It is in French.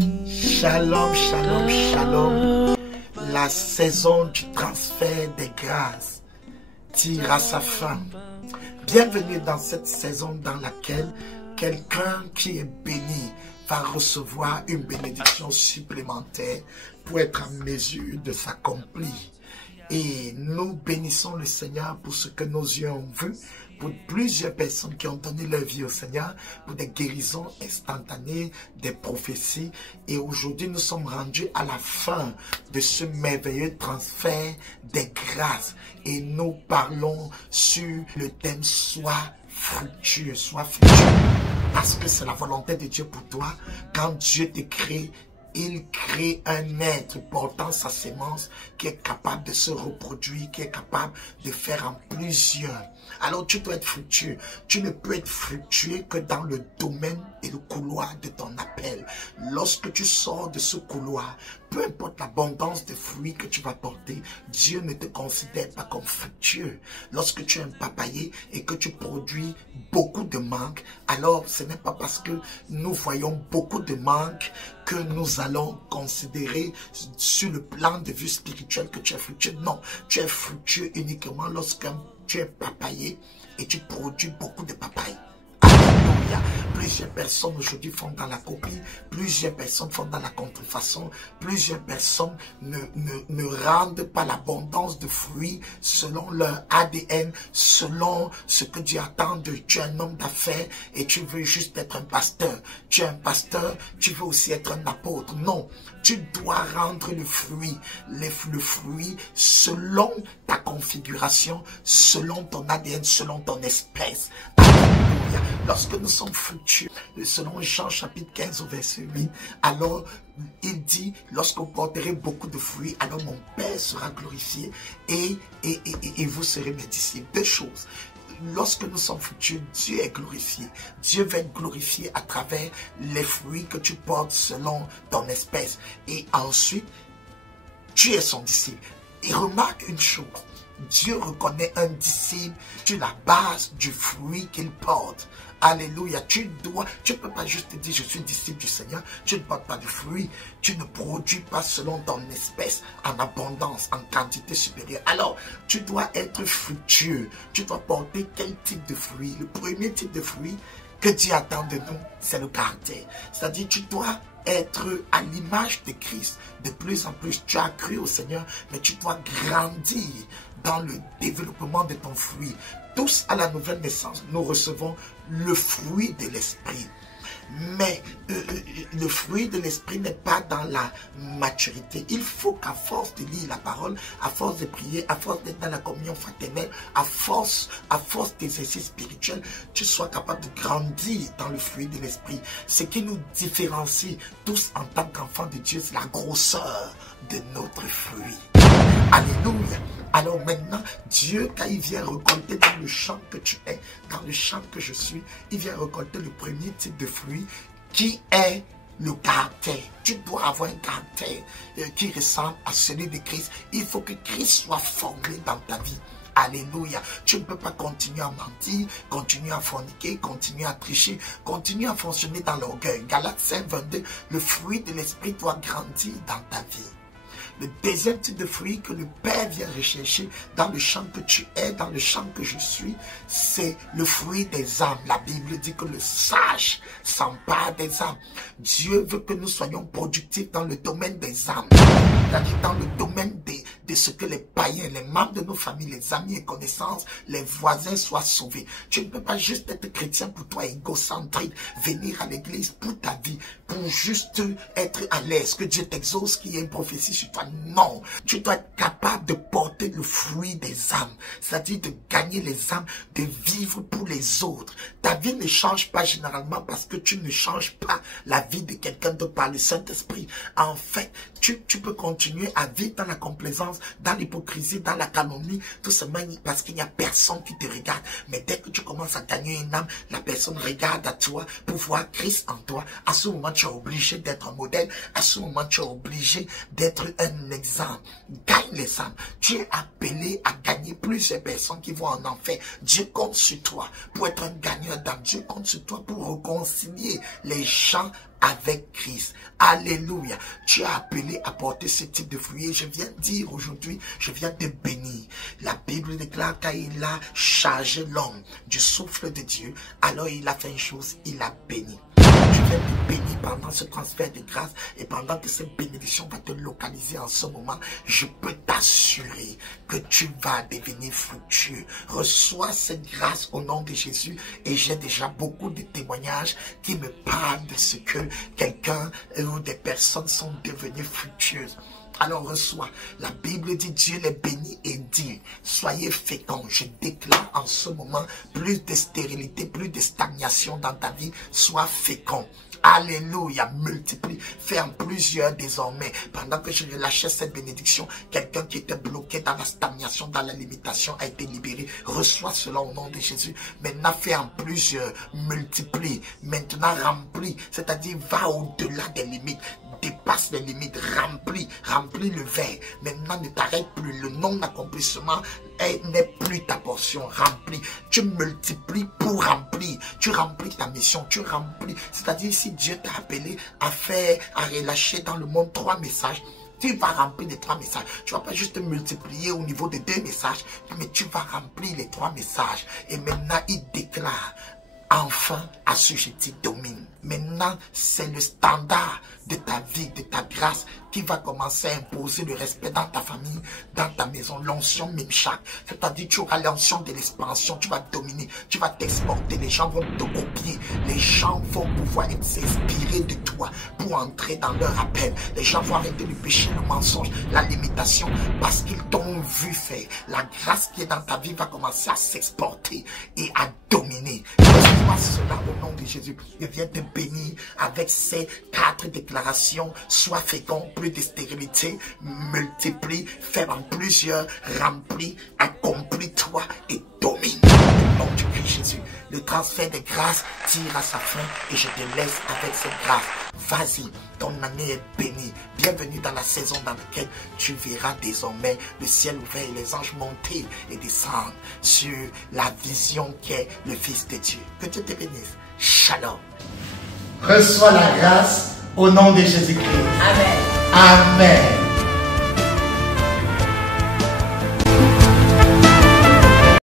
Shalom, shalom, shalom. La saison du transfert des grâces tire à sa fin. Bienvenue dans cette saison dans laquelle quelqu'un qui est béni va recevoir une bénédiction supplémentaire pour être en mesure de s'accomplir. Et nous bénissons le Seigneur pour ce que nos yeux ont vu, pour plusieurs personnes qui ont donné leur vie au Seigneur, pour des guérisons instantanées, des prophéties. Et aujourd'hui, nous sommes rendus à la fin de ce merveilleux transfert des grâces. Et nous parlons sur le thème « Sois fructueux », sois fructueux. Parce que c'est la volonté de Dieu pour toi. Quand Dieu te crée, il crée un être portant sa sémence qui est capable de se reproduire, qui est capable de faire en plusieurs. Alors tu dois être fructueux. Tu ne peux être fructueux que dans le domaine et le couloir de ton appel. Lorsque tu sors de ce couloir, peu importe l'abondance de fruits que tu vas porter, Dieu ne te considère pas comme fructueux. Lorsque tu es un papayer et que tu produis beaucoup de mangues, alors ce n'est pas parce que nous voyons beaucoup de mangues que nous allons considérer sur le plan de vue spirituel que tu es fructueux. Non, tu es fructueux uniquement lorsque tu es papayer et tu produis beaucoup de papayes. Alléluia. Plusieurs personnes aujourd'hui font dans la copie, plusieurs personnes font dans la contrefaçon, plusieurs personnes ne rendent pas l'abondance de fruits selon leur ADN, selon ce que Dieu attend de. Tu es un homme d'affaires et tu veux juste être un pasteur. Tu es un pasteur, tu veux aussi être un apôtre. Non, tu dois rendre le fruit selon ta configuration, selon ton ADN, selon ton espèce. Alléluia. Lorsque nous sommes fructueux, selon Jean chapitre 15 au verset 8, alors il dit, lorsque vous porterez beaucoup de fruits, alors mon Père sera glorifié et vous serez mes disciples. Deux choses. Lorsque nous sommes fructueux, Dieu est glorifié. Dieu va être glorifié à travers les fruits que tu portes selon ton espèce. Et ensuite, tu es son disciple. Et remarque une chose. Dieu reconnaît un disciple sur la base du fruit qu'il porte. Alléluia. Tu ne peux pas juste te dire je suis disciple du Seigneur. Tu ne portes pas de fruits. Tu ne produis pas selon ton espèce en abondance, en quantité supérieure. Alors, tu dois être fructueux. Tu dois porter quel type de fruit? Le premier type de fruit que Dieu attend de nous, c'est le caractère. C'est-à-dire, tu dois être à l'image de Christ. De plus en plus, tu as cru au Seigneur, mais tu dois grandir dans le développement de ton fruit. Tous à la nouvelle naissance, nous recevons le fruit de l'esprit. Mais le fruit de l'esprit n'est pas dans la maturité. Il faut qu'à force de lire la parole, à force de prier, à force d'être dans la communion fraternelle, à force d'exercices spirituels, tu sois capable de grandir dans le fruit de l'esprit. Ce qui nous différencie tous en tant qu'enfants de Dieu, c'est la grosseur de notre fruit. Alléluia. Alors maintenant, Dieu, quand il vient récolter dans le champ que tu es, dans le champ que je suis, il vient récolter le premier type de fruit qui est le caractère. Tu dois avoir un caractère qui ressemble à celui de Christ. Il faut que Christ soit formé dans ta vie. Alléluia. Tu ne peux pas continuer à mentir, continuer à forniquer, continuer à tricher, continuer à fonctionner dans l'orgueil. Galates 5, 22, le fruit de l'esprit doit grandir dans ta vie. Le deuxième type de fruit que le Père vient rechercher dans le champ que tu es, dans le champ que je suis, c'est le fruit des âmes. La Bible dit que le sage s'empare des âmes. Dieu veut que nous soyons productifs dans le domaine des âmes. C'est-à-dire dans le domaine de ce que les païens, les membres de nos familles, les amis et connaissances, les voisins soient sauvés. Tu ne peux pas juste être chrétien pour toi, égocentrique, venir à l'église pour ta vie, pour juste être à l'aise, que Dieu t'exauce, qu'il y ait une prophétie sur toi. Non, tu dois être capable de porter le fruit des âmes, c'est-à-dire de gagner les âmes, de vivre pour les autres. Ta vie ne change pas généralement parce que tu ne changes pas la vie de quelqu'un d'autre par le Saint-Esprit. En fait, tu peux continuer à vivre dans la complaisance, dans l'hypocrisie, dans la calomnie, tout simplement parce qu'il n'y a personne qui te regarde. Mais dès que tu commences à gagner une âme, la personne regarde à toi pour voir Christ en toi. À ce moment, tu es obligé d'être un modèle. À ce moment, tu es obligé d'être un un exemple. Gagne les âmes. Tu es appelé à gagner plusieurs personnes qui vont en enfer. Dieu compte sur toi pour être un gagneur d'âme. Dieu compte sur toi pour réconcilier les gens avec Christ. Alléluia. Tu es appelé à porter ce type de fruits. Et je viens dire aujourd'hui, je viens te bénir. La Bible déclare qu'il a chargé l'homme du souffle de Dieu. Alors il a fait une chose, il a béni. Je vais te bénir pendant ce transfert de grâce et pendant que cette bénédiction va te localiser en ce moment, je peux t'assurer que tu vas devenir fructueux. Reçois cette grâce au nom de Jésus et j'ai déjà beaucoup de témoignages qui me parlent de ce que quelqu'un ou des personnes sont devenues fructueuses. Alors reçois. La Bible dit Dieu les bénit et dit soyez féconds. Je déclare en ce moment plus de stérilité, plus de stagnation dans ta vie. Sois fécond. Alléluia, multiplie, fais en plusieurs désormais. Pendant que je relâchais cette bénédiction, quelqu'un qui était bloqué dans la stagnation, dans la limitation a été libéré. Reçois cela au nom de Jésus. Maintenant, fais en plusieurs, multiplie. Maintenant, remplis, c'est-à-dire va au-delà des limites. Dépasse les limites, remplis le verre. Maintenant, ne t'arrête plus. Le non-accomplissement n'est plus ta portion. Remplis. Tu multiplies pour remplir. Tu remplis ta mission. Tu remplis. C'est-à-dire, si Dieu t'a appelé à relâcher dans le monde 3 messages, tu vas remplir les 3 messages. Tu ne vas pas juste multiplier au niveau de 2 messages, mais tu vas remplir les 3 messages. Et maintenant, il déclare, enfin, assujetti domine. Maintenant, c'est le standard de ta vie, de ta grâce qui va commencer à imposer le respect dans ta famille, dans ta maison. L'onction Mimshak, c'est-à-dire tu auras l'onction de l'expansion, tu vas dominer, tu vas t'exporter, les gens vont te copier, les gens vont pouvoir s'inspirer de toi pour entrer dans leur appel. Les gens vont arrêter le péché, le mensonge, la limitation, parce qu'ils t'ont vu faire. La grâce qui est dans ta vie va commencer à s'exporter et à dominer. Reçois cela au nom de Jésus. Je viens te bénir avec ces 4 déclarations. Sois fécond, plus de stérilité, multiplie, fais en plusieurs, remplis, accomplis-toi et domine. Au nom du Christ Jésus, le transfert de grâce tire à sa fin et je te laisse avec cette grâce. Vas-y, ton année est bénie. Bienvenue dans la saison dans laquelle tu verras désormais le ciel ouvert et les anges monter et descendre sur la vision qu'est le Fils de Dieu. Que Dieu te bénisse. Shalom. Reçois la grâce au nom de Jésus-Christ. Amen. Amen.